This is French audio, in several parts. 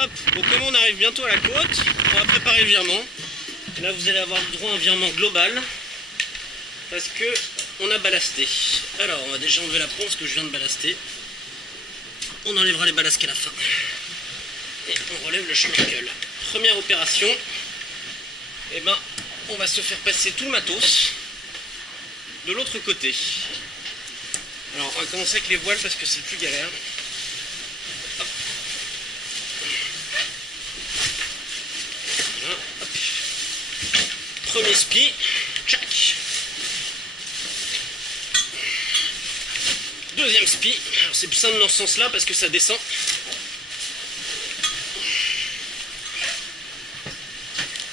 Hop, bon, comme on arrive bientôt à la côte, on va préparer le virement. Et là, vous allez avoir droit à un virement global parce que on a ballasté. Alors, on va déjà enlever la ponce que je viens de ballaster. On enlèvera les ballasts qu'à la fin. Et on relève le schnorkel. Première opération, eh ben, on va se faire passer tout le matos de l'autre côté. Alors, on va commencer avec les voiles parce que c'est le plus galère. Hop. Voilà, hop. Premier spi, tchac. Deuxième spi, alors c'est plus simple dans ce sens-là parce que ça descend.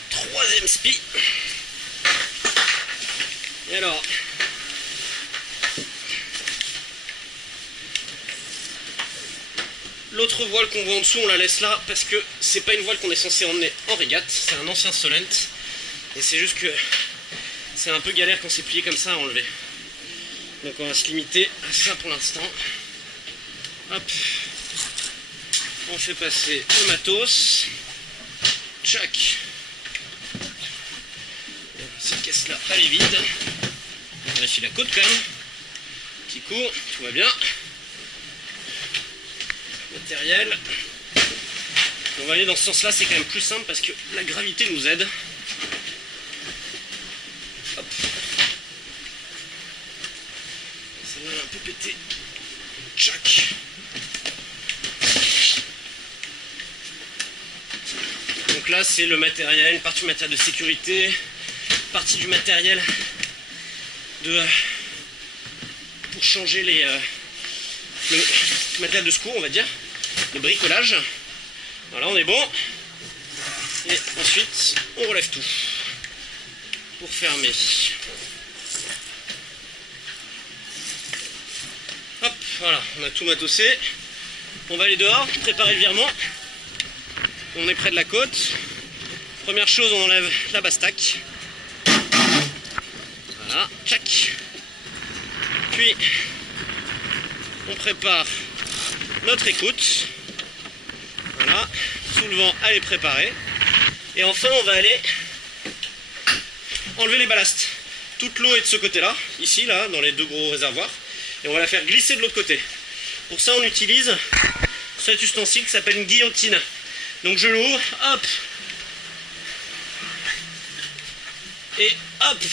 Troisième spi. Et alors, l'autre voile qu'on voit en dessous, on la laisse là parce que c'est pas une voile qu'on est censé emmener en régate, c'est un ancien Solent. Et c'est juste que c'est un peu galère quand c'est plié comme ça à enlever. Donc on va se limiter à ça pour l'instant. Hop. On fait passer le matos. Tchac. Cette caisse là, elle est vide. On vérifie la côte quand même. Petit coup, tout va bien. Matériel. On va aller dans ce sens là, c'est quand même plus simple parce que la gravité nous aide. Hop. Celle-là elle est un peu pétée. Tchac. Donc là c'est le matériel, une partie du matériel de sécurité, partie du matériel pour changer le matériel de secours, on va dire, le bricolage. Voilà, on est bon. Et ensuite, on relève tout pour fermer. Hop, voilà, on a tout matossé. On va aller dehors, préparer le virement. On est près de la côte. Première chose, on enlève la bastaque. Voilà, tchac. Puis, on prépare notre écoute. Voilà, sous le vent, elle est préparée. Et enfin, on va aller enlever les ballasts. Toute l'eau est de ce côté-là, ici, là, dans les deux gros réservoirs. Et on va la faire glisser de l'autre côté. Pour ça, on utilise cet ustensile qui s'appelle une guillotine. Donc je l'ouvre, hop. Et hop.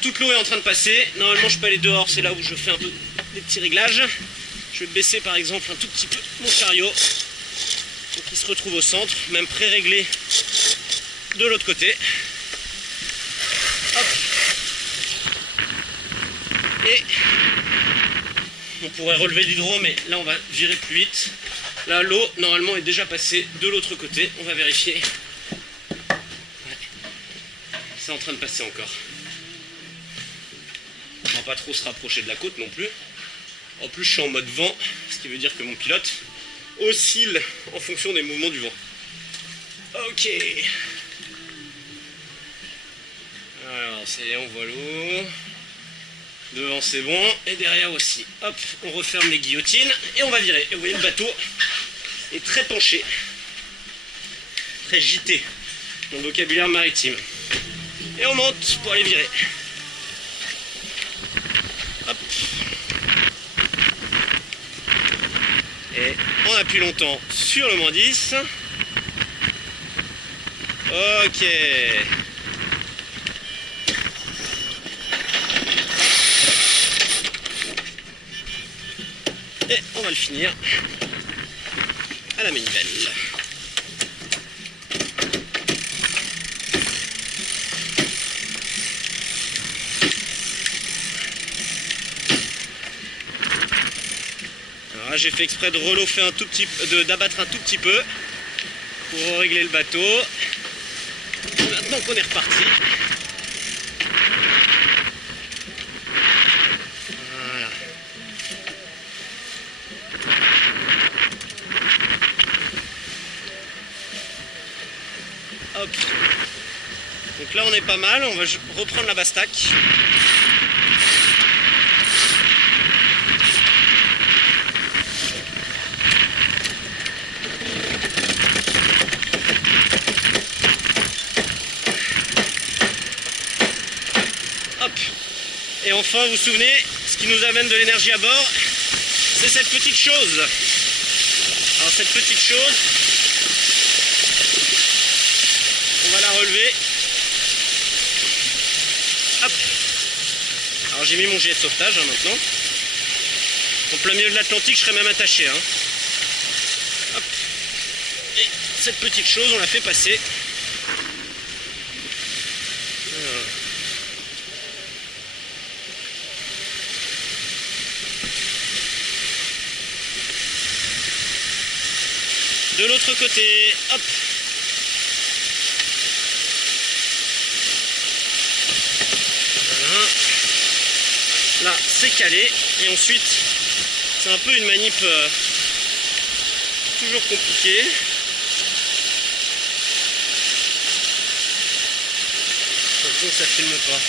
Toute l'eau est en train de passer. Normalement, je peux aller dehors, c'est là où je fais un peu des petits réglages. Je vais baisser par exemple un tout petit peu mon chariot pour qu'il se retrouve au centre, même pré-réglé de l'autre côté. Hop. Et on pourrait relever l'hydro, mais là on va virer plus vite. Là l'eau normalement est déjà passée de l'autre côté. On va vérifier. Ouais. C'est en train de passer encore. On va pas trop se rapprocher de la côte non plus. En plus, je suis en mode vent, ce qui veut dire que mon pilote oscille en fonction des mouvements du vent. Ok. Alors, c'est on voit l'eau. Devant, c'est bon. Et derrière aussi. Hop, on referme les guillotines et on va virer. Et vous voyez, le bateau est très penché. Très gité. Mon vocabulaire maritime. Et on monte pour aller virer. Hop. Et on appuie longtemps sur le -10. Ok. Et on va le finir à la manivelle. J'ai fait exprès de relofer un tout petit peu, d'abattre un tout petit peu pour régler le bateau. Et maintenant qu'on est reparti, voilà. Hop. Donc là on est pas mal, on va reprendre la bastaque. enfin, vous vous souvenez, ce qui nous amène de l'énergie à bord, c'est cette petite chose. Alors cette petite chose, on va la relever. Hop. Alors j'ai mis mon gilet de sauvetage maintenant. En plein milieu de l'Atlantique, je serais même attaché. Hop. Et cette petite chose, on la fait passer. Voilà. De l'autre côté, hop. Voilà. Là, c'est calé. Et ensuite, c'est un peu une manip toujours compliquée. Donc ça filme pas.